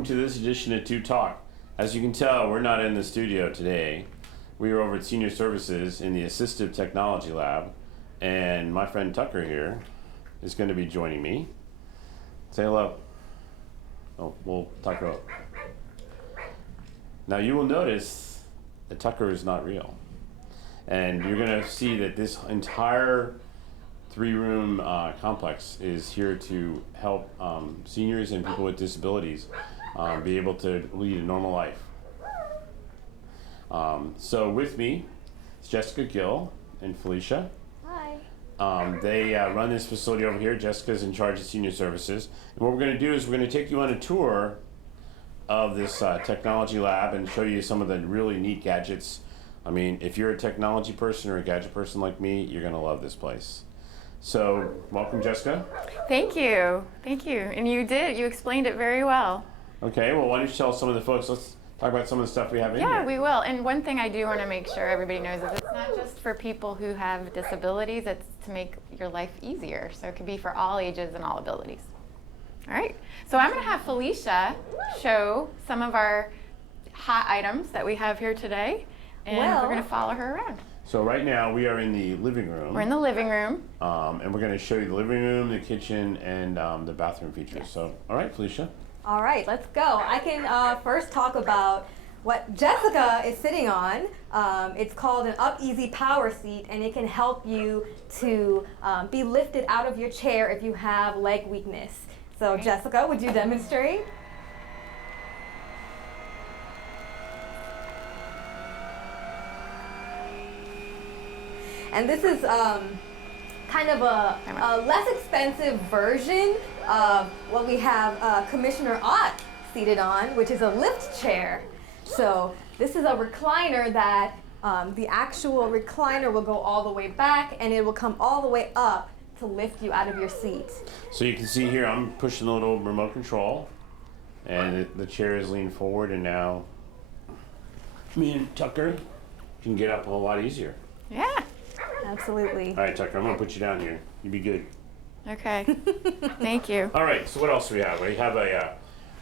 welcome to this edition of Two Talk. As you can tell, we're not in the studio today. We are over at Senior Services in the Assistive Technology Lab, and my friend Tucker here is going to be joining me. Say hello. Oh, we'll talk about. Now you will notice that Tucker is not real, and you're going to see that this entire three-room complex is here to help seniors and people with disabilities be able to lead a normal life. So with me is Jessica Gill and Felicia. Hi. They run this facility over here. Jessica's in charge of Senior Services. And what we're going to do is we're going to take you on a tour of this technology lab and show you some of the really neat gadgets. I mean, if you're a technology person or a gadget person like me, you're going to love this place. So, welcome, Jessica. Thank you. Thank you. And you explained it very well. Okay, well, why don't you tell some of the folks, let's talk about some of the stuff we have in here. Yeah, we will. And one thing I do want to make sure everybody knows is it's not just for people who have disabilities, it's to make your life easier. So it could be for all ages and all abilities. All right. So I'm going to have Felicia show some of our hot items that we have here today. And we're going to follow her around. So right now we are in the living room. We're in the living room. And we're going to show you the living room, the kitchen, and the bathroom features. Yes. So, all right, Felicia. All right, let's go. I can first talk about what Jessica is sitting on. It's called an Up Easy Power Seat, and it can help you to be lifted out of your chair if you have leg weakness. So Jessica, would you demonstrate? And this is kind of a less expensive version of what we have Commissioner Ott seated on, which is a lift chair. So this is a recliner that the actual recliner will go all the way back and it will come all the way up to lift you out of your seat. So you can see here I'm pushing the little remote control and the chair is leaned forward, and now me and Tucker can get up a whole lot easier. Yeah. Absolutely. All right, Tucker, I'm going to put you down here. You be good. Okay. Thank you. All right, so what else do we have? We have a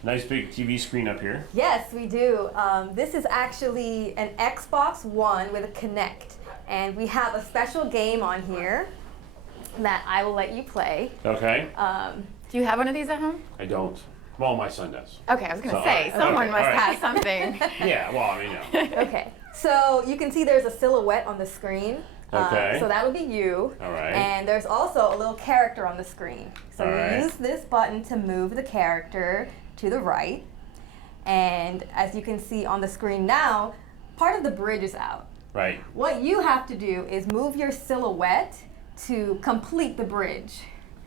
nice big TV screen up here. Yes, we do. This is actually an Xbox One with a Kinect. And we have a special game on here that I will let you play. Okay. Do you have one of these at home? I don't. Well, my son does. Okay, I was going to say, someone must have something. Yeah, well, I mean, no. Okay, so you can see there's a silhouette on the screen. Okay. So that would be you. All right. And there's also a little character on the screen. So All you right. use this button to move the character to the right. And as you can see on the screen now, part of the bridge is out. Right. What you have to do is move your silhouette to complete the bridge.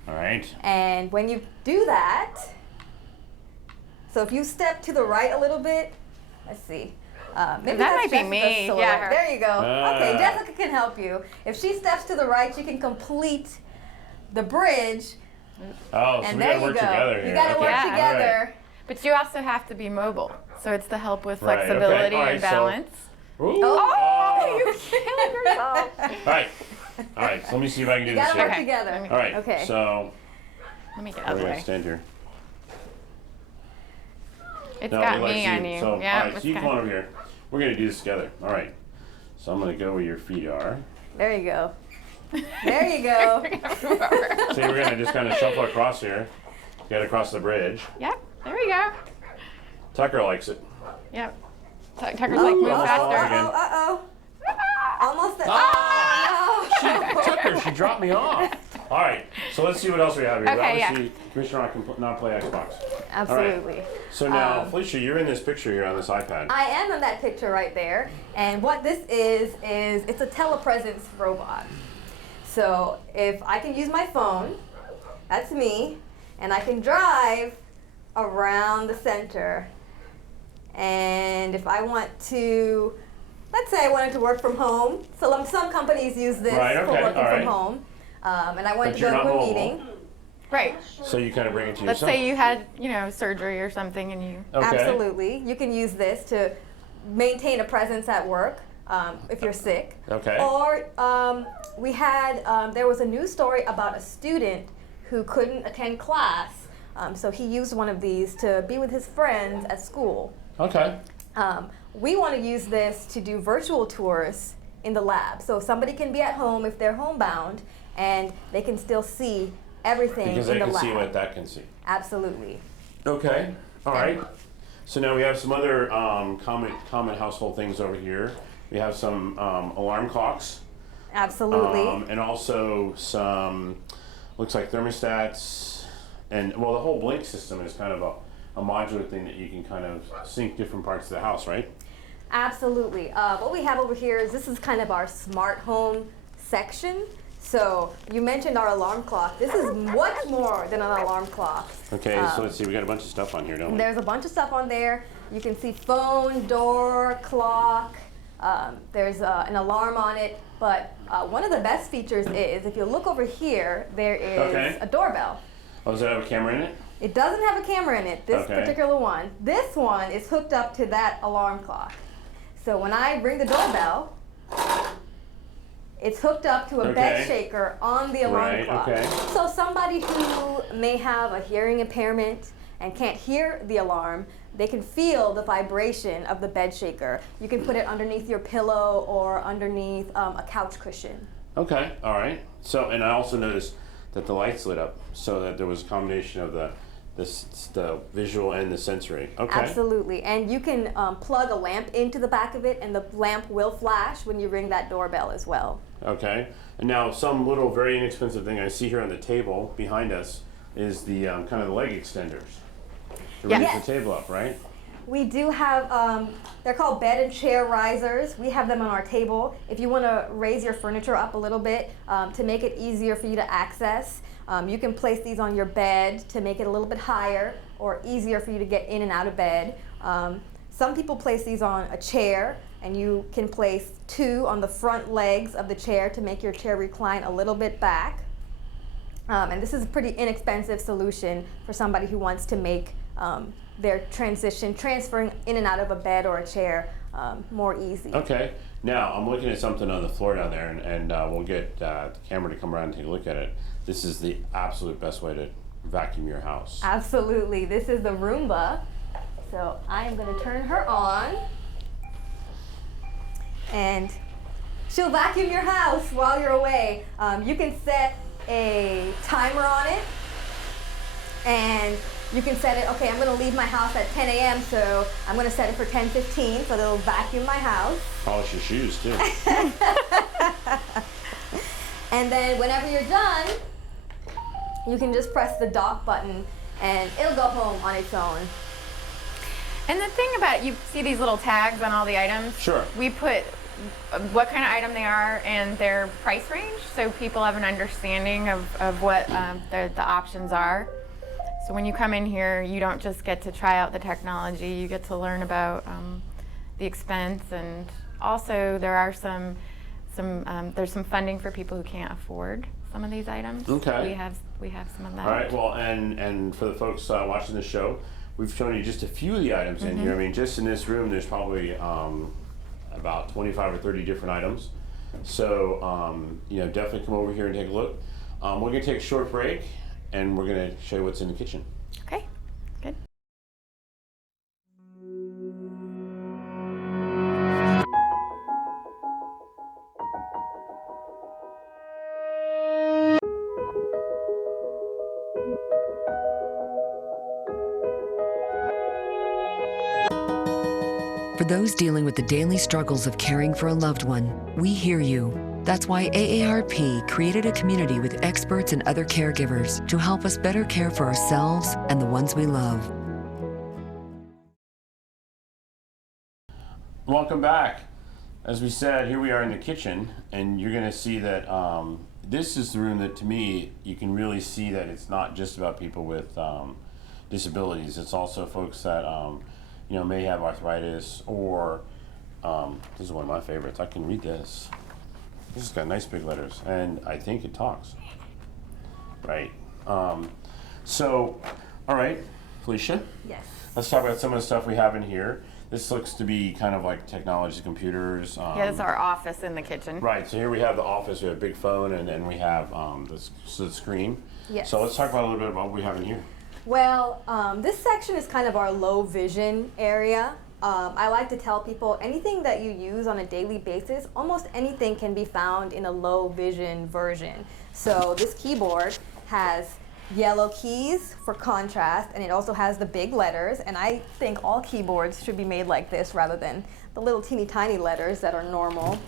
All right. And when you do that, so if you step to the right a little bit, let's see. Maybe that that's might be Jessica's me. silhouette. Yeah. There you go. Okay, Ah. Jessica can help you. If she steps to the right, you can complete the bridge. Oh, so And we there got to you work go. together here. You got to Okay. work Yeah. together. But you also have to be mobile. So it's to help with Right, okay. flexibility All right, and so- balance. Ooh. Oh, you killed yourself. All right. All right, so let me see if I can do You this got to here. work Okay. together. All right, Okay. so Let me get we're out of the going to way. stand here. It's No, got we like me you. on you. So, Yeah, all right, it's so you got- come on over here. We're going to do this together. All right. So I'm going to go where your feet are. There you go. There you go. So we're going to just kind of shuffle across here. Get across the bridge. Yep, there we go. Tucker likes it. Yep. Tucker's like, move almost faster. falling again. Uh-oh. Almost there. Ah! Oh, Tucker, she dropped me off. All right, so let's see what else we have here. Okay, yeah. Obviously, Commissioner Ott can not play Xbox. no. Absolutely. So now, Felicia, you're in this picture here on this iPad. I am in that picture right there, and what this is it's a telepresence robot. So if I can use my phone, that's me, and I can drive around the center. And if I want to, let's say I wanted to work from home, so some companies use this Right, for okay, working all right. from home, and I wanted But to you're go not to a mobile. meeting. Right. So you kind of bring it to Let's yourself. say you had, surgery or something and you... Okay. Absolutely. You can use this to maintain a presence at work if you're sick. Okay. Or there was a news story about a student who couldn't attend class So he used one of these to be with his friends at school. Okay. We want to use this to do virtual tours in the lab. So somebody can be at home if they're homebound, and they can still see everything Because in they the can lab. see what that can see. Absolutely. Okay. All right. So now we have some other common household things over here. We have some alarm clocks. Absolutely. And also some, looks like thermostats. And well, the whole Blink system is kind of a modular thing that you can kind of sync different parts of the house, right? Absolutely. What we have over here is this is kind of our smart home section. So you mentioned our alarm clock. This is much more than an alarm clock. Okay, so let's see, we got a bunch of stuff on here, don't we? There's a bunch of stuff on there. You can see phone, door, clock. There's an alarm on it. But one of the best features is, if you look over here, there is a doorbell. Oh, does it have a camera in it? It doesn't have a camera in it, this particular one. This one is hooked up to that alarm clock. So when I ring the doorbell, it's hooked up to a bed shaker on the alarm clock. So somebody who may have a hearing impairment and can't hear the alarm, they can feel the vibration of the bed shaker. You can put it underneath your pillow or underneath a couch cushion. Okay, all right. So, and I also noticed that the lights lit up, so that there was a combination of the visual and the sensory. Okay. Absolutely, and you can plug a lamp into the back of it, and the lamp will flash when you ring that doorbell as well. Okay, and now some little very inexpensive thing I see here on the table behind us is the kind of the leg extenders to raise the table up, right? We do have, they're called bed and chair risers. We have them on our table. If you want to raise your furniture up a little bit to make it easier for you to access, you can place these on your bed to make it a little bit higher or easier for you to get in and out of bed. Some people place these on a chair, and you can place two on the front legs of the chair to make your chair recline a little bit back. And this is a pretty inexpensive solution for somebody who wants to make their transition, transferring in and out of a bed or a chair, more easy. Okay. Now, I'm looking at something on the floor down there, and we'll get the camera to come around and take a look at it. This is the absolute best way to vacuum your house. Absolutely. This is the Roomba. So I am going to turn her on. And she'll vacuum your house while you're away. You can set a timer on it. And you can set it, okay, I'm going to leave my house at 10 a.m., so I'm going to set it for 10:15, so it'll vacuum my house. Polish your shoes, too. And then whenever you're done, you can just press the dock button, and it'll go home on its own. And the thing about, you see these little tags on all the items? Sure. We put what kind of item they are and their price range, so people have an understanding of what the options are. So when you come in here, you don't just get to try out the technology, you get to learn about the expense, and also there are there's some funding for people who can't afford some of these items. Okay. We have some of that. All right, well, and for the folks watching the show, we've shown you just a few of the items in here. I mean, just in this room, there's probably about 25 or 30 different items. So, definitely come over here and take a look. We're gonna take a short break, and we're gonna show you what's in the kitchen. Okay, good. For those dealing with the daily struggles of caring for a loved one, we hear you. That's why AARP created a community with experts and other caregivers to help us better care for ourselves and the ones we love. Welcome back. As we said, here we are in the kitchen, and you're gonna see that this is the room that, to me, you can really see that it's not just about people with disabilities. It's also folks that may have arthritis, or this is one of my favorites. I can read this. This has got nice big letters, and I think it talks. Right. So, all right, Felicia. Yes. Let's talk about some of the stuff we have in here. This looks to be kind of like technology, computers. Yeah, it's our office in the kitchen. Right. So here we have the office. We have a big phone, and then we have the screen. Yes. So let's talk about a little bit about what we have in here. Well, this section is kind of our low vision area. I like to tell people anything that you use on a daily basis, almost anything can be found in a low vision version. So this keyboard has yellow keys for contrast, and it also has the big letters, and I think all keyboards should be made like this rather than the little teeny tiny letters that are normal.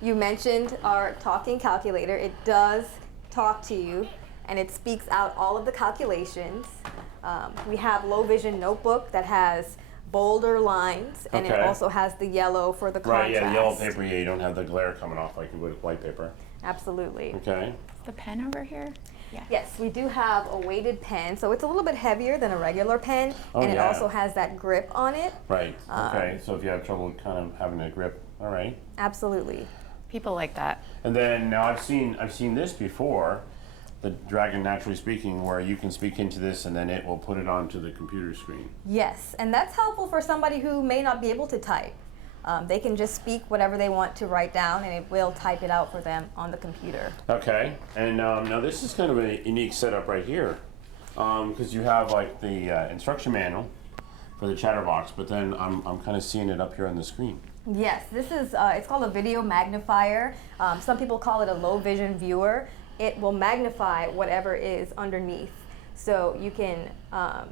You mentioned our talking calculator. It does talk to you, and it speaks out all of the calculations. We have low vision notebook that has bolder lines, and it Okay. also has the yellow for the contrast. Right, yeah, the yellow paper, yeah, you don't have the glare coming off like you would with white paper. Absolutely. Okay. The pen over here? Yeah. Yes, we do have a weighted pen, so it's a little bit heavier than a regular pen, Oh, and it yeah. also has that grip on it. Right, okay, so if you have trouble kind of having a grip, all right. Absolutely. People like that. And then now I've seen this before, the Dragon Naturally Speaking, where you can speak into this and then it will put it onto the computer screen. Yes, and that's helpful for somebody who may not be able to type. They can just speak whatever they want to write down, and it will type it out for them on the computer. Okay, and now this is kind of a unique setup right here, because you have like the instruction manual for the chatterbox, but then I'm kind of seeing it up here on the screen. Yes, this is, it's called a video magnifier. Some people call it a low vision viewer. It will magnify whatever is underneath. So you can Oh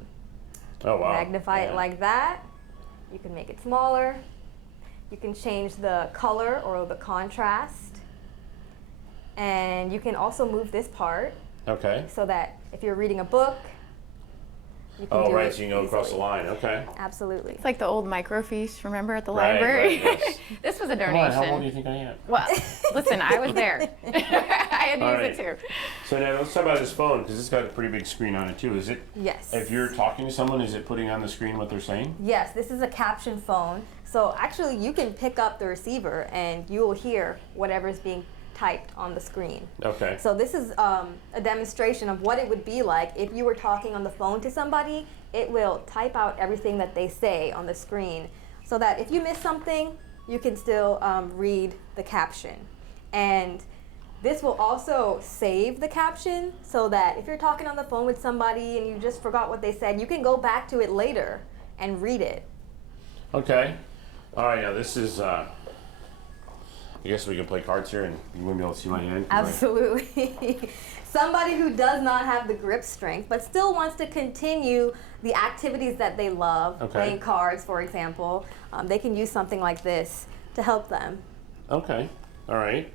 wow! magnify Yeah. it like that. You can make it smaller. You can change the color or the contrast. And you can also move this part Okay. so that if you're reading a book, you can Oh do right, it so you can go across the easily. had Okay. Absolutely. It's like the old microfiche, remember, at the Right, library? right, yes. This was a Come on, how old do donation. you think I am? Well, listen, I was there. I had to All use it too. So now let's talk about this phone, because it's got a pretty big screen on it too. Is it? Yes. If you're talking to someone, is it putting on the screen what they're saying? Yes, this is a caption phone. So actually you can pick up the receiver and you will hear whatever's being typed on the screen. Okay. So this is a demonstration of what it would be like if you were talking on the phone to somebody. It will type out everything that they say on the screen so that if you miss something, you can still read the caption. And this will also save the caption so that if you're talking on the phone with somebody and you just forgot what they said, you can go back to it later and read it. Okay. All right. Now this is. I guess we can play cards here, and you wouldn't be able to see my hand. 'cause Absolutely. Somebody who does not have the grip strength but still wants to continue the activities that they love, Okay. playing cards, for example, they can use something like this to help them. Okay. All right.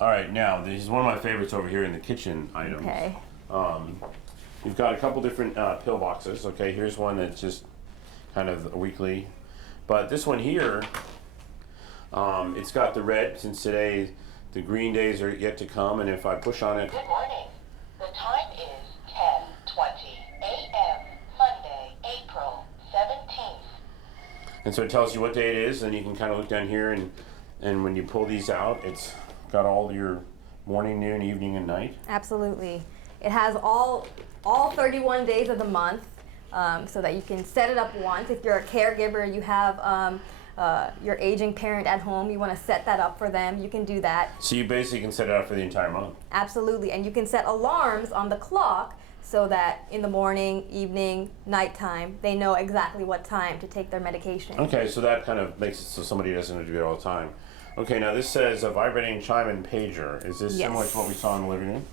All right. Now this is one of my favorites over here in the kitchen items. Okay. You've got a couple different pill boxes. Okay. Here's one that's just kind of a weekly, but this one here, it's got the red since today. The green days are yet to come, and if I push on it, Good morning. The time is 10:20 a.m. Monday, April 17th. and so it tells you what day it is, and you can kind of look down here, and when you pull these out, it's got all your morning, noon, evening, and night. Absolutely. It has all 31 days of the month, so that you can set it up once. If you're a caregiver, you have your aging parent at home, you want to set that up for them, you can do that. So you basically can set it up for the entire month. Absolutely. And you can set alarms on the clock so that in the morning, evening, nighttime, they know exactly what time to take their medication. Okay, so that kind of makes it so somebody doesn't have to do it all the time. Okay, now this says a vibrating chime and pager. Is this similar Yes. to what we saw in the living room?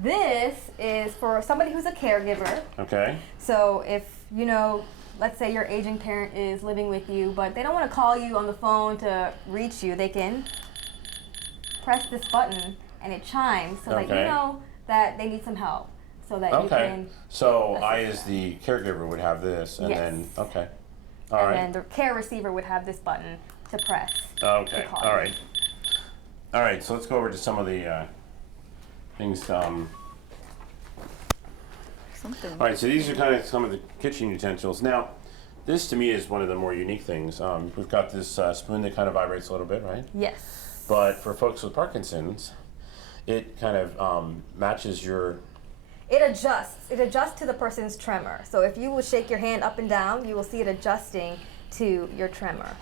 This is for somebody who's a caregiver. Okay. So if, you know, let's say your aging parent is living with you, but they don't want to call you on the phone to reach you, they can press this button and it chimes so that you Okay. know that they need some help. So that you Okay. can, So I, assist as the caregiver, would have this, and Yes. then okay. All and right. then the care receiver would have this button to press. Okay. to call All you. right. All right. So let's go over to some of the things. Something. All right, so these are kind of some of the kitchen utensils. Now, this to me is one of the more unique things. We've got this spoon that kind of vibrates a little bit, right? Yes. But for folks with Parkinson's, it kind of matches your. It adjusts. It adjusts to the person's tremor. So if you will shake your hand up and down, you will see it adjusting to your tremor.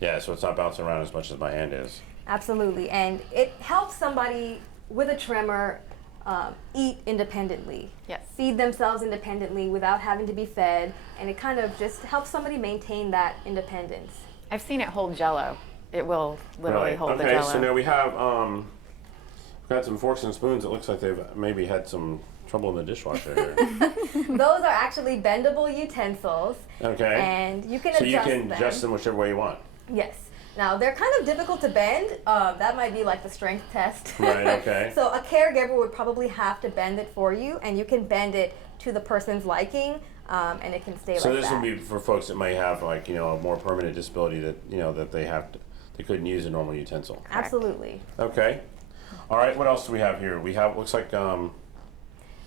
Yeah, so it's not bouncing around as much as my hand is. Absolutely. And it helps somebody with a tremor, eat independently. Yes. Feed themselves independently without having to be fed, and it kind of just helps somebody maintain that independence. I've seen it hold Jello. It will literally Really? hold the Okay, Jello. so now we have we've got some forks and spoons. It looks like they've maybe had some trouble in the dishwasher here. Those are actually bendable utensils. Okay. And you can So adjust you can them. adjust them whichever way you want. Yes. Now, they're kind of difficult to bend. That might be like the strength test. Right, okay. So a caregiver would probably have to bend it for you, and you can bend it to the person's liking, and it can stay like that. So this would be for folks that might have like, you know, a more permanent disability that, you know, that they couldn't use a normal utensil. Absolutely. Okay. All right, what else do we have here? We have, looks like,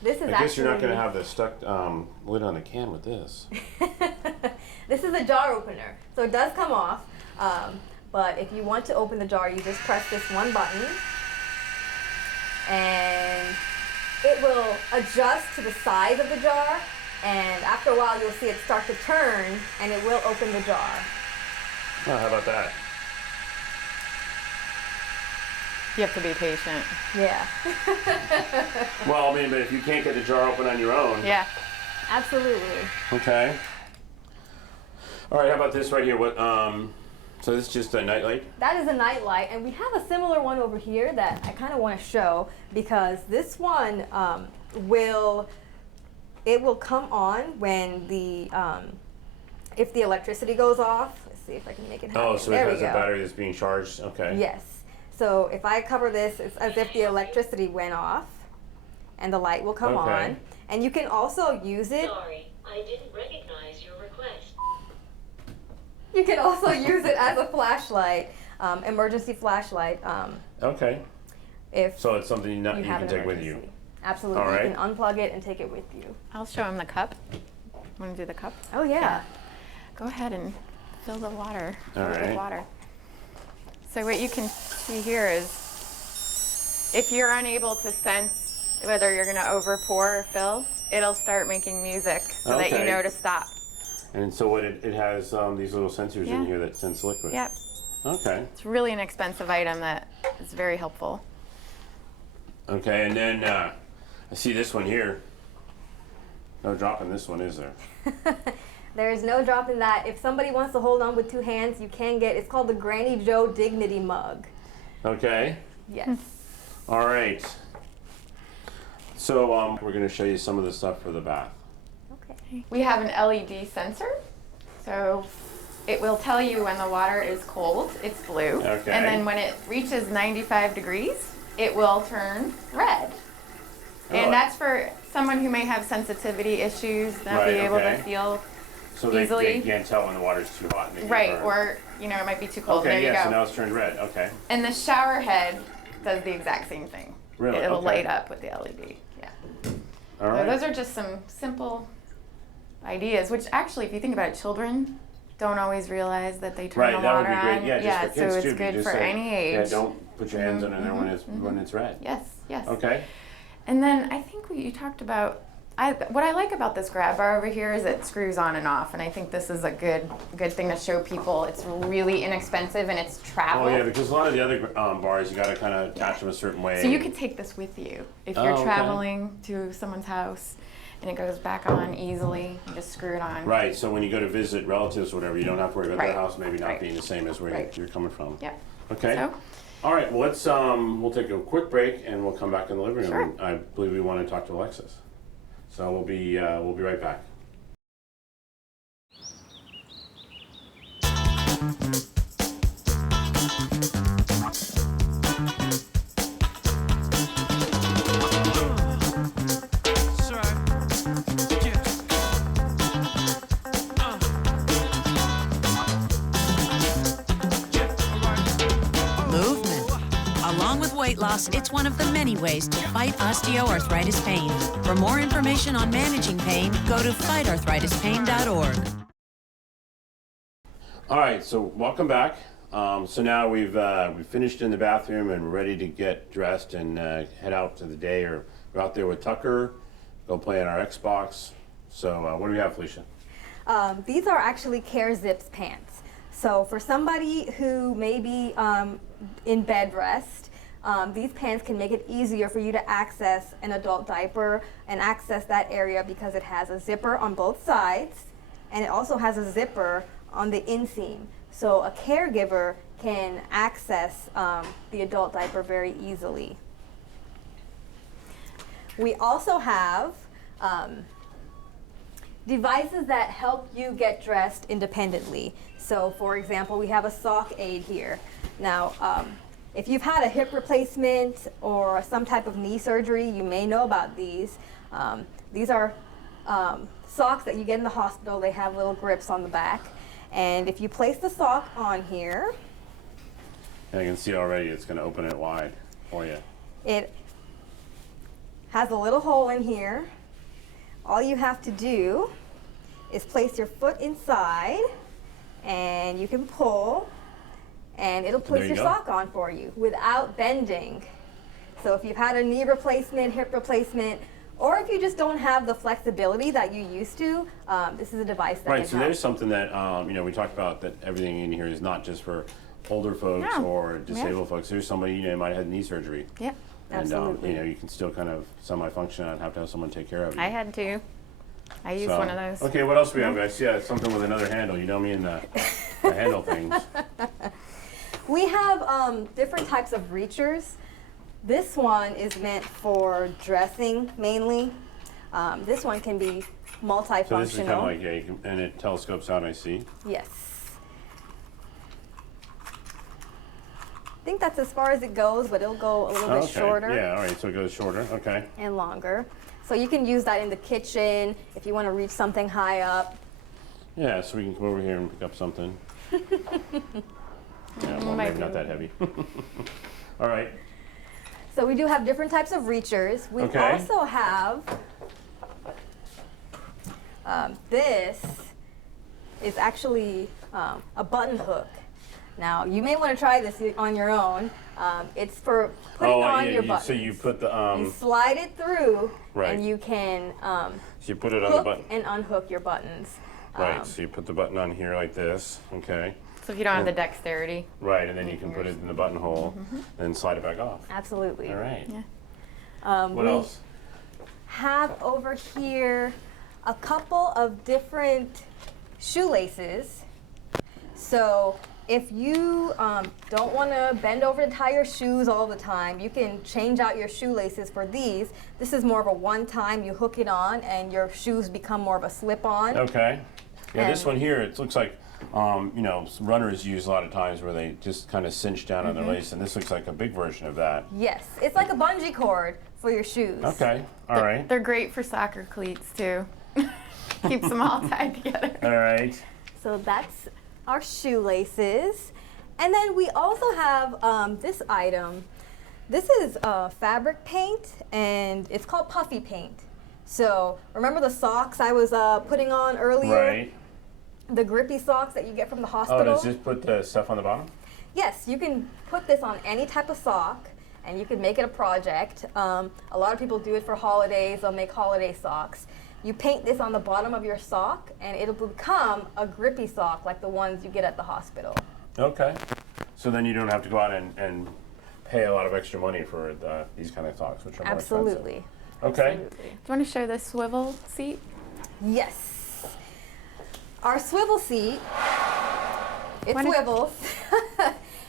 This is I guess you're not going to have the stuck lid on the can with this. This is a jar opener, so it does come off. But if you want to open the jar, you just press this one button, and it will adjust to the size of the jar. And after a while, you'll see it start to turn, and it will open the jar. Oh, how about that? You have to be patient. Yeah. Well, I mean, but if you can't get the jar open on your own. Yeah. Absolutely. Okay. All right, how about this right here? What? So this is just a nightlight? That is a night light, and we have a similar one over here that I kind of want to show, because this one will come on when the if the electricity goes off. Let's see if I can make it happen. Oh, so there it has we a go. battery that's being charged? Okay. Yes. So if I cover this, it's as if the electricity went off, and the light will come Okay. on. And you can also use it. Sorry, I didn't recognize your request. You can also use it as a flashlight, emergency flashlight. Okay. If So it's something you you have can an take with you. emergency. Absolutely. All right. You can unplug it and take it with you. I'll show him the cup. Want to do the cup? Oh yeah. Go ahead and fill the water. All Fill it with right. water. So what you can see here is if you're unable to sense whether you're going to over pour or fill, it'll start making music so that you Okay. know to stop. And so what it has these little sensors Yeah. in here that sense liquid. Yep. Okay. It's really an expensive item that is very helpful. Okay, and then I see this one here. No drop in this one, is there? There is no drop in that. If somebody wants to hold on with two hands, you can get, it's called the Granny Joe Dignity Mug. Okay. Yes. All right. So we're going to show you some of the stuff for the bath. Okay. We have an LED sensor, so it will tell you when the water is cold, it's blue, Okay. and then when it reaches 95 degrees, it will turn red. Oh. And that's for someone who may have sensitivity issues, they'll Right, be able okay. to feel, So they Easily. can't tell when the water's too hot. And they get right, burned. or, you know, it might be too cold, there Okay, you yeah, go. so now it's turned red. Okay. And the shower head does the exact same thing. Really? It'll Okay. light up with the LED, yeah. All So right. those are just some simple ideas, which actually, if you think about it, children don't always realize that they turn Right, the that would water be great. on. Yeah, just for kids so too. it's good Just for say, any age. Yeah, don't put your hands under there when it's red. Yes, yes. Okay. And then I think you talked about, what I like about this grab bar over here is it screws on and off, and I think this is a good thing to show people. It's really inexpensive and it's travel. Oh yeah, because a lot of the other bars you got to kind of attach them a certain way. So you could take this with you if you're Oh, okay. traveling to someone's house, and it goes back on easily. You just screw it on. Right. So when you go to visit relatives or whatever, you don't have to worry about their Right. house maybe not Right. being the same as where Right. you're coming from. Yep. Okay. So, All right. Well, let's we'll take a quick break and we'll come back in the living room. Sure. And I believe we want to talk to Alexis. So we'll be right back. Movement. Along with weight loss, it's one of the many ways to fight osteoarthritis pain. For more information on managing pain, go to fightarthritispain.org. All right. So welcome back. So now we've finished in the bathroom and we're ready to get dressed and head out to the day, or go out there with Tucker, go play on our Xbox. So what do we have, Felicia? These are actually Care Zips pants. So for somebody who may be in bed rest, these pants can make it easier for you to access an adult diaper and access that area because it has a zipper on both sides, and it also has a zipper on the inseam. So a caregiver can access the adult diaper very easily. We also have devices that help you get dressed independently. So for example, we have a sock aid here. Now, if you've had a hip replacement or some type of knee surgery, you may know about these. These are socks that you get in the hospital. They have little grips on the back. And if you place the sock on here, and you can see already it's going to open it wide for you. it has a little hole in here. All you have to do is place your foot inside, and you can pull, and it'll place your sock on for you without bending. So if you've had a knee replacement, hip replacement, or if you just don't have the flexibility that you used to, this is a device that can Right, so help. there's something that, we talked about, that everything in here is not just for older folks No. or disabled folks. There's somebody, might have had knee surgery. Yep. And, Absolutely. you can still kind of semi-function and have to have someone take care of you. I had to. I used So, one of those. Okay, what else do we have, guys? Yeah, something with another handle. You know me and the handle things. We have different types of reachers. This one is meant for dressing mainly. This one can be multifunctional. So this is kind of like and it telescopes out, I see. Yes. I think that's as far as it goes, but it'll go a little bit shorter Yeah, all right, so it goes shorter, okay. and longer. So you can use that in the kitchen if you want to reach something high up. Yeah, so we can come over here and pick up something. Yeah, well, maybe not that heavy. All right. So we do have different types of reachers. We Okay. also have this is actually a button hook. Now, you may want to try this on your own. It's for putting on your buttons. So you put the, You slide it through, Right. and you can so you put it on the hook button. and unhook your buttons. Right, so you put the button on here like this, okay. So if you don't have the dexterity. Right, and then you can put it in the buttonhole and slide it back off. Absolutely. All right. Yeah. What we else? have over here a couple of different shoelaces. So if you don't want to bend over to tie your shoes all the time, you can change out your shoelaces for these. This is more of a one-time, you hook it on and your shoes become more of a slip-on. Okay. Yeah, this And- one here, it looks like, runners use a lot of times where they just kind of cinch down on their lace, and this looks like a big version of that. Yes, it's like a bungee cord for your shoes. Okay, all right. They're great for soccer cleats too. Keeps them all tied together. All right. So that's our shoelaces. And then we also have this item. This is fabric paint, and it's called puffy paint. So remember the socks I was putting on earlier? Right. The grippy socks that you get from the Oh, hospital? does this put the stuff on the bottom? Yes, you can put this on any type of sock, and you can make it a project. A lot of people do it for holidays. They'll make holiday socks. You paint this on the bottom of your sock, and it'll become a grippy sock like the ones you get at the hospital. Okay. So then you don't have to go out and pay a lot of extra money for these kind of socks, which are more Absolutely. expensive. Okay. Absolutely. Do you want to show the swivel seat? Yes. Our swivel seat, it What is- swivels.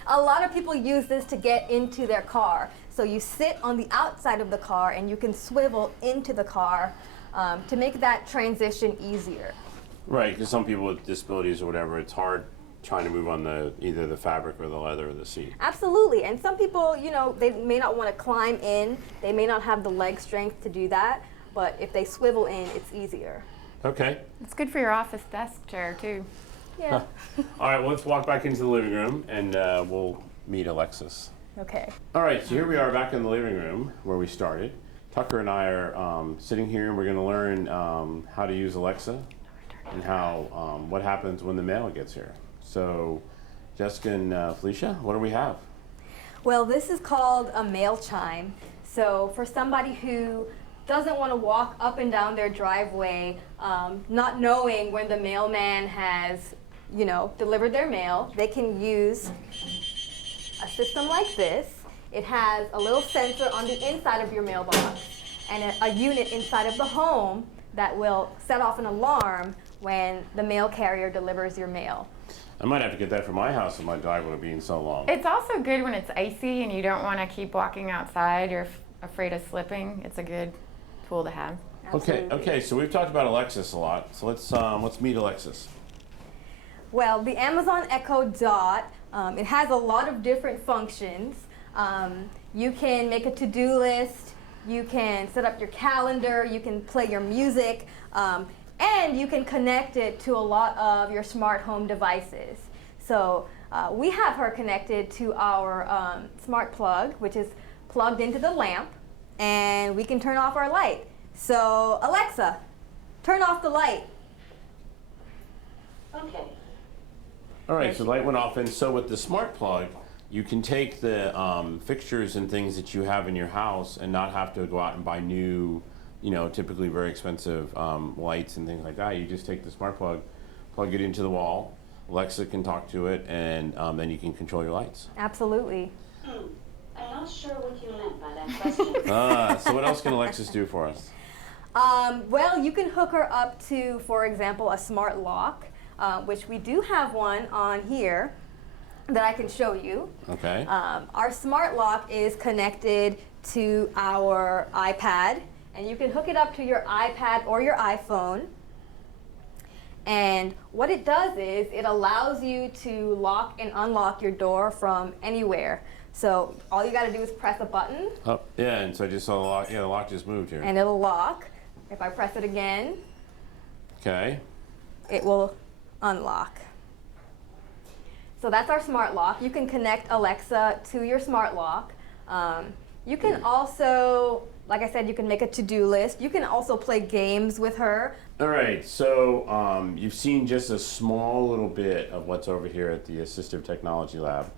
A lot of people use this to get into their car. So you sit on the outside of the car and you can swivel into the car to make that transition easier. Right, because some people with disabilities or whatever, it's hard trying to move on either the fabric or the leather or the seat. Absolutely, and some people, they may not want to climb in, they may not have the leg strength to do that, but if they swivel in, it's easier. Okay. It's good for your office desk chair too. Yeah. All right, well, let's walk back into the living room and we'll meet Alexis. Okay. All right, so here we are back in the living room where we started. Tucker and I are sitting here and we're going to learn how to use Alexa and how what happens when the mail gets here. So, Jessica and Felicia, what do we have? Well, this is called a mail chime. So for somebody who doesn't want to walk up and down their driveway, not knowing when the mailman has, delivered their mail, they can use a system like this. It has a little sensor on the inside of your mailbox and a unit inside of the home that will set off an alarm when the mail carrier delivers your mail. I might have to get that for my house with my driveway being so long. It's also good when it's icy and you don't want to keep walking outside. You're afraid of slipping. It's a good tool to have. Okay. So we've talked about Alexis a lot. So let's meet Alexis. Well, the Amazon Echo Dot, it has a lot of different functions. You can make a to-do list. You can set up your calendar. You can play your music. And you can connect it to a lot of your smart home devices. So we have her connected to our smart plug, which is plugged into the lamp, and we can turn off our light. So Alexa, turn off the light. Okay. All right, so the light went off, and so with the smart plug, you can take the fixtures and things that you have in your house and not have to go out and buy new, typically very expensive lights and things like that. You just take the smart plug, plug it into the wall. Alexa can talk to it, and then you can control your lights. Absolutely. I'm not sure what you meant by that question. So what else can Alexis do for us? Well, you can hook her up to, for example, a smart lock, which we do have one on here that I can show you. Okay. Our smart lock is connected to our iPad, and you can hook it up to your iPad or your iPhone. And what it does is it allows you to lock and unlock your door from anywhere. So all you got to do is press a button. Oh, yeah, and so I just saw the lock. Yeah, the lock just moved here. And it'll lock. If I press it again, Okay. it will unlock. So that's our smart lock. You can connect Alexa to your smart lock. You can also, like I said, you can make a to-do list. You can also play games with her. All right, so you've seen just a small little bit of what's over here at the Assistive Technology Lab.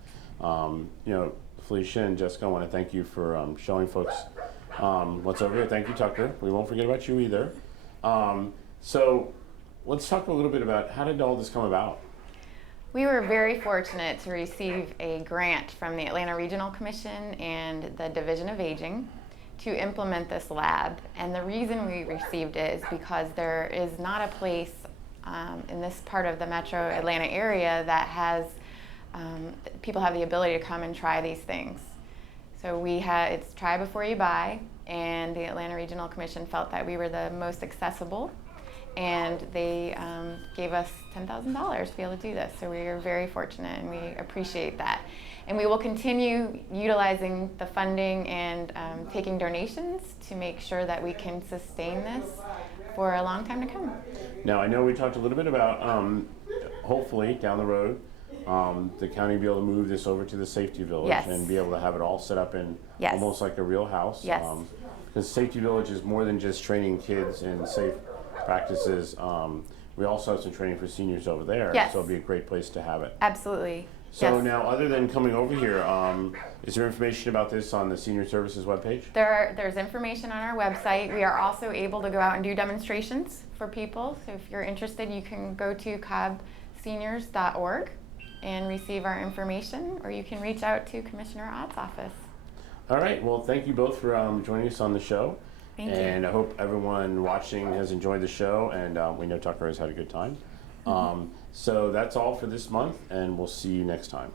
Felicia and Jessica, I want to thank you for showing folks what's over here. Thank you, Tucker. We won't forget about you either. So let's talk a little bit about how did all this come about? We were very fortunate to receive a grant from the Atlanta Regional Commission and the Division of Aging to implement this lab. And the reason we received it is because there is not a place in this part of the metro Atlanta area that has people have the ability to come and try these things. So it's try before you buy, and the Atlanta Regional Commission felt that we were the most accessible, and they gave us $10,000 to be able to do this. So we are very fortunate, and we appreciate that. And we will continue utilizing the funding and taking donations to make sure that we can sustain this for a long time to come. Now, I know we talked a little bit about, hopefully, down the road, the county will be able to move this over to the Safety Village. Yes. And be able to have it all set up in Yes. almost like a real house. Yes. Because Safety Village is more than just training kids in safe practices. We also have some training for seniors over there. Yes. So it'll be a great place to have it. Absolutely. So Yes. now, other than coming over here, is there information about this on the Senior Services webpage? There's information on our website. We are also able to go out and do demonstrations for people. So if you're interested, you can go to cobbseniors.org and receive our information, or you can reach out to Commissioner Ott's office. All right. Well, thank you both for joining us on the show. Thank you. And I hope everyone watching has enjoyed the show, and we know Tucker has had a good time. So that's all for this month, and we'll see you next time.